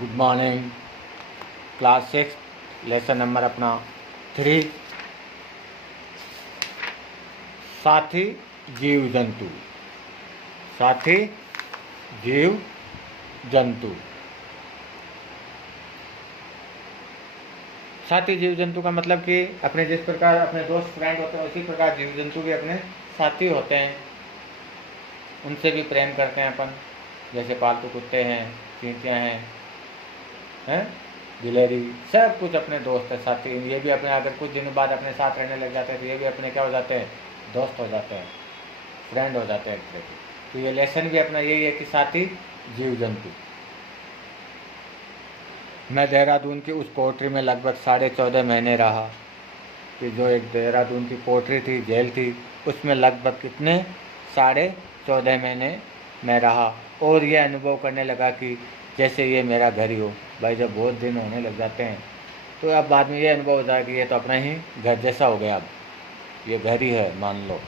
Good morning. Class 6 lesson number अपना 3 साथी जीव जंतु। साथी जीव जंतु। साथी जीव जंतु का मतलब कि अपने जिस प्रकार अपने दोस्त फ्रेंड होते हैं उसी प्रकार जीव जंतु भी अपने साथी होते हैं। उनसे भी प्रेम करते हैं अपन, जैसे पालतू कुत्ते हैं, चींटियाँ हैं, गिलहरी, सब कुछ अपने दोस्त है, साथी। ये भी अपने अगर कुछ दिनों बाद अपने साथ रहने लग जाते हैं तो ये भी अपने क्या हो जाते हैं, दोस्त हो जाते हैं, फ्रेंड हो जाते हैं एक तरह के। तो ये लेसन भी अपना यही है कि साथी जीव जंतु। मैं देहरादून की उस कोठरी में लगभग 14.5 महीने रहा कि जो एक देहरादून की कोठरी थी, जेल थी, उसमें लगभग कितने 14.5 महीने मैं रहा और ये अनुभव करने लगा कि जैसे ये मेरा घर ही हो। भाई जब बहुत दिन होने लग जाते हैं तो अब बाद में ये अनुभव होता है कि ये तो अपना ही घर जैसा हो गया, अब ये घर ही है मान लो।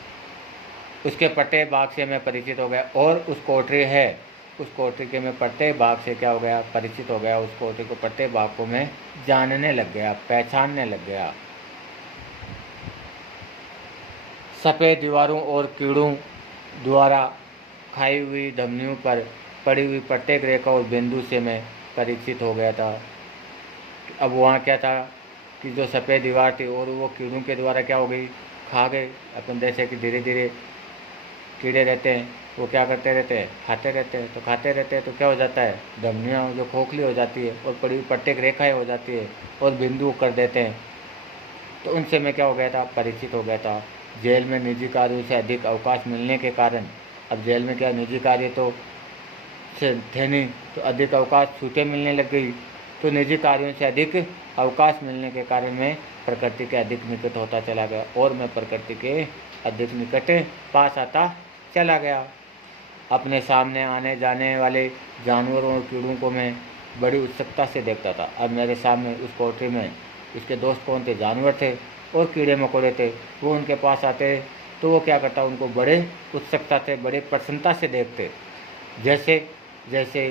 उसके पट्टे बाग से मैं परिचित हो गया और उस कोठरी है, उस कोठरी के मैं पट्टे बाग से क्या हो गया, परिचित हो गया। उस कोठरी को, पट्टे बाग को मैं जानने लग गया, पहचानने लग गया। सफ़ेद दीवारों और कीड़ों द्वारा खाई हुई धमनियों पर पड़ी हुई प्रत्येक रेखा और बिंदु से मैं परिचित हो गया था। अब वहाँ क्या था कि जो सफ़ेद दीवार थी और वो कीड़ों के द्वारा क्या हो गई, खा गए। अपन जैसे कि धीरे धीरे कीड़े रहते हैं, वो क्या करते रहते हैं, खाते रहते हैं। तो खाते रहते हैं तो क्या हो जाता है, धमनियाँ जो खोखली हो जाती है और पड़ी हुई प्रत्येक रेखाएँ हो जाती है और बिंदु कर देते हैं। तो उनसे मैं क्या हो गया था, परिचित हो गया था। जेल में निजी कार्यों से अधिक अवकाश मिलने के कारण, अब जेल में क्या निजी कार्य तो थे नहीं, तो अधिक अवकाश छूटे मिलने लग गई। तो निजी कार्यों से अधिक अवकाश मिलने के कारण मैं प्रकृति के अधिक निकट होता चला गया और मैं प्रकृति के अधिक निकट पास आता चला गया। अपने सामने आने जाने वाले जानवरों और कीड़ों को मैं बड़ी उत्सुकता से देखता था। अब मेरे सामने उस कोठरी में उसके दोस्त कौन थे, जानवर थे और कीड़े मकोड़े थे। वो उनके पास आते तो वो क्या करता, उनको बड़े उत्सुकता से, बड़े प्रसन्नता से देखते। जैसे जैसे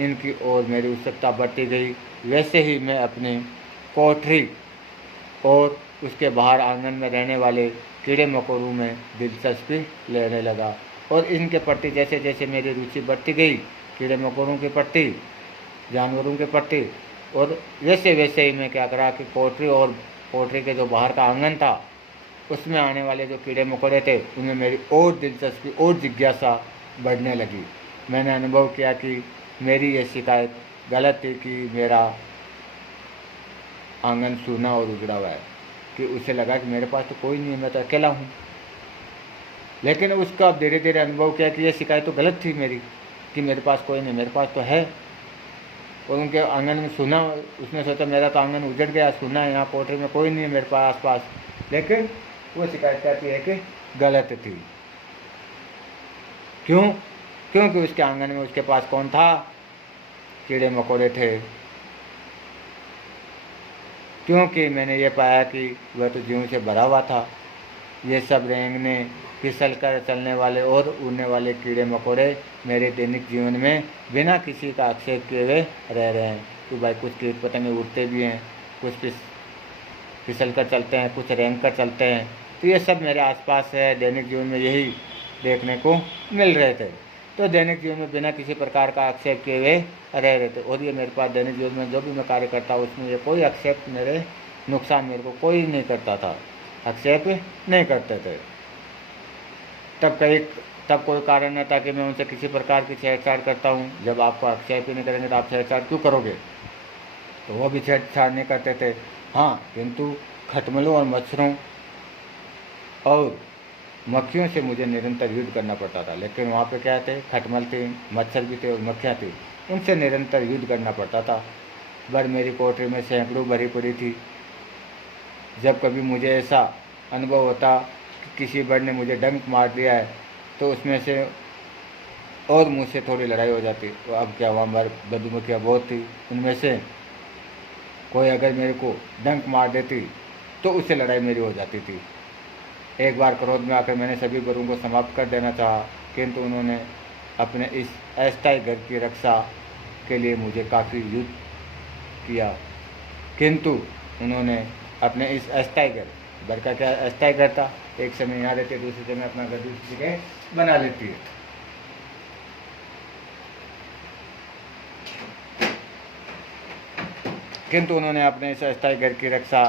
इनकी ओर मेरी उत्सुकता बढ़ती गई, वैसे ही मैं अपनी कोठरी और उसके बाहर आंगन में रहने वाले कीड़े मकोड़ों में दिलचस्पी लेने लगा। और इनके प्रति जैसे जैसे मेरी रुचि बढ़ती गई, कीड़े मकोड़ों के प्रति, जानवरों के प्रति, और वैसे वैसे ही मैं क्या करा कि कोठरी और कोठरी के जो बाहर का आंगन था उसमें आने वाले जो कीड़े मकोड़े थे उनमें मेरी और दिलचस्पी और जिज्ञासा बढ़ने लगी। मैंने अनुभव किया कि मेरी ये शिकायत गलत थी कि मेरा आंगन सूना और उजड़ा हुआ है, कि उसे लगा कि मेरे पास तो कोई नहीं है, मैं तो अकेला हूँ। लेकिन उसका धीरे धीरे अनुभव किया कि ये शिकायत तो गलत थी मेरी, कि मेरे पास कोई नहीं, मेरे पास तो है। और उनके आंगन में सूना, उसने सोचा मेरा तो आंगन उजड़ गया, सूना है, यहाँ कोठरी में कोई नहीं है मेरे पास आसपास। लेकिन वो शिकायत कहती है कि गलत थी। क्यों? क्योंकि उसके आंगन में उसके पास कौन था, कीड़े मकोड़े थे। क्योंकि मैंने ये पाया कि वह तो जीवों से भरा हुआ था। ये सब रेंगने फिसल कर चलने वाले और उड़ने वाले कीड़े मकोड़े मेरे दैनिक जीवन में बिना किसी का आक्षेप किए हुए रह रहे हैं। तो भाई कुछ कीट पतंगे उड़ते भी हैं, कुछ फिसल कर चलते हैं, कुछ रेंग कर चलते हैं। तो ये सब मेरे आसपास है, दैनिक जीवन में यही देखने को मिल रहे थे। तो दैनिक जीवन में बिना किसी प्रकार का आक्षेप किए हुए रह रहे थे। और ये मेरे पास दैनिक जीवन में जो भी मैं कार्य करता हूँ उसमें ये कोई आक्षेप, मेरे नुकसान मेरे को कोई नहीं करता था, आक्षेप नहीं करते थे। तब कोई कारण न था कि मैं उनसे किसी प्रकार की छेड़छाड़ करता हूँ। जब आपको आक्षेप ही नहीं करेंगे तो आप छेड़छाड़ क्यों करोगे? तो वो भी छेड़छाड़ नहीं करते थे। हाँ, किंतु खटमलों और मच्छरों और मक्खियों से मुझे निरंतर युद्ध करना पड़ता था। लेकिन वहाँ पे क्या थे, खटमल थे, मच्छर भी थे और मक्खियाँ थी, उनसे निरंतर युद्ध करना पड़ता था। बड़ मेरी कोठरी में सैकड़ों भरी पड़ी थी। जब कभी मुझे ऐसा अनुभव होता कि किसी बड़ ने मुझे डंक मार दिया है तो उसमें से और मुझसे थोड़ी लड़ाई हो जाती। तो अब क्या हुआ, हमारी मधुमक्खियाँ बहुत थी, उनमें से कोई अगर मेरे को डंक मार देती तो उससे लड़ाई मेरी हो जाती थी। एक बार क्रोध में आकर मैंने सभी बरों को समाप्त कर देना चाहा, किंतु उन्होंने अपने इस अस्थायी घर की रक्षा के लिए मुझे काफ़ी युद्ध किया, किंतु उन्होंने अपने इस अस्थायी घर का क्या अस्थायी घर था, एक समय यहाँ रहते दूसरे समय अपना घर दूसरी जगह बना लेती है। किंतु उन्होंने अपने इस अस्थायी घर की रक्षा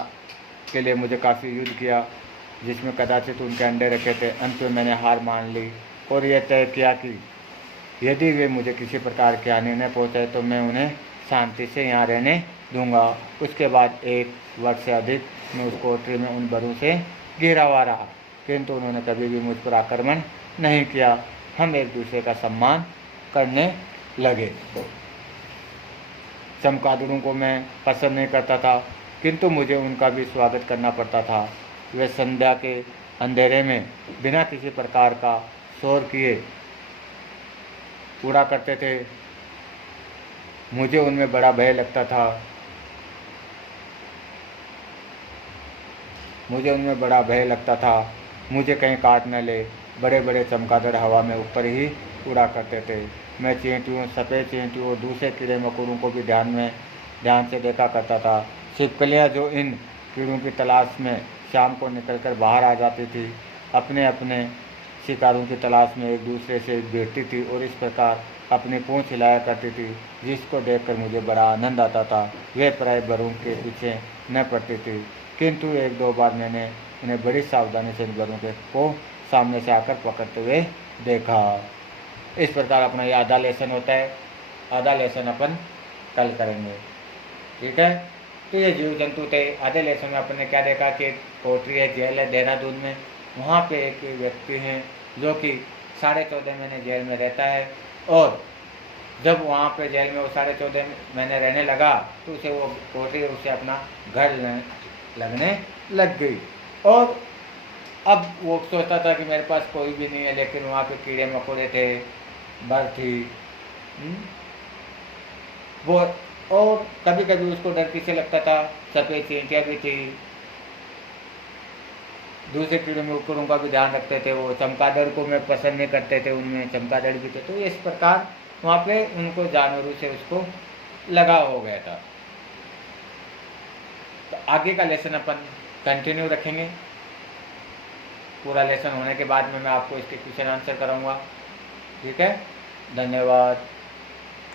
के लिए मुझे काफ़ी युद्ध किया, जिसमें कदाचित उनके अंडे रखे थे। अंत में मैंने हार मान ली और यह तय किया कि यदि वे मुझे किसी प्रकार की हानि न पहुँचाए तो मैं उन्हें शांति से यहाँ रहने दूंगा। उसके बाद 1 वर्ष से अधिक मैं उस कोठरी में उन बरों से घिरा हुआ रहा, किंतु उन्होंने कभी भी मुझ पर आक्रमण नहीं किया। हम एक दूसरे का सम्मान करने लगे। चमगादड़ों को मैं पसंद नहीं करता था, किंतु मुझे उनका भी स्वागत करना पड़ता था। वे संध्या के अंधेरे में बिना किसी प्रकार का शोर किए उड़ा करते थे। मुझे उनमें बड़ा भय लगता था। मुझे कहीं काट न ले। बड़े बड़े चमगादड़ हवा में ऊपर ही उड़ा करते थे। मैं चींटियों, सफ़ेद चींटियों और दूसरे कीड़े मकोड़ों को भी ध्यान से देखा करता था। छिपकलियाँ जो इन कीड़ों की तलाश में शाम को निकलकर बाहर आ जाती थी, अपने अपने शिकारों की तलाश में एक दूसरे से भिड़ती थी और इस प्रकार अपनी पूंछ हिलाया करती थी, जिसको देखकर मुझे बड़ा आनंद आता था। वे प्राय बरों के पीछे न पड़ती थी, किंतु 1-2 बार मैंने उन्हें बड़ी सावधानी से इन बरों को सामने से आकर पकड़ते हुए देखा। इस प्रकार अपना ये आधा लेसन होता है। आधा लेसन अपन कल करेंगे, ठीक है। तो ये जीव जंतु थे। आधे लेसन में अपन ने क्या देखा कि कोठरी है, जेल है देहरादून में। वहाँ पे एक व्यक्ति हैं जो कि 14.5 महीने जेल में रहता है, और जब वहाँ पे जेल में वो 14.5 महीने रहने लगा तो उसे वो कोठरी उसे अपना घर लगने लग गई। और अब वो सोचता था कि मेरे पास कोई भी नहीं है, लेकिन वहाँ पे कीड़े मकोड़े थे, बर थी, वो, और कभी कभी उसको डर किसे लगता था, सफ़ेद चींटियाँ भी थी, दूसरे कीड़े मकोड़ों का भी ध्यान रखते थे। वो चमगादड़ को मैं पसंद नहीं करते थे, उनमें चमगादड़ भी थे। तो इस प्रकार वहाँ पे उनको जानवरों से उसको लगाव हो गया था। तो आगे का लेसन अपन कंटिन्यू रखेंगे। पूरा लेसन होने के बाद में मैं आपको इसके क्वेश्चन आंसर कराऊंगा, ठीक है। धन्यवाद।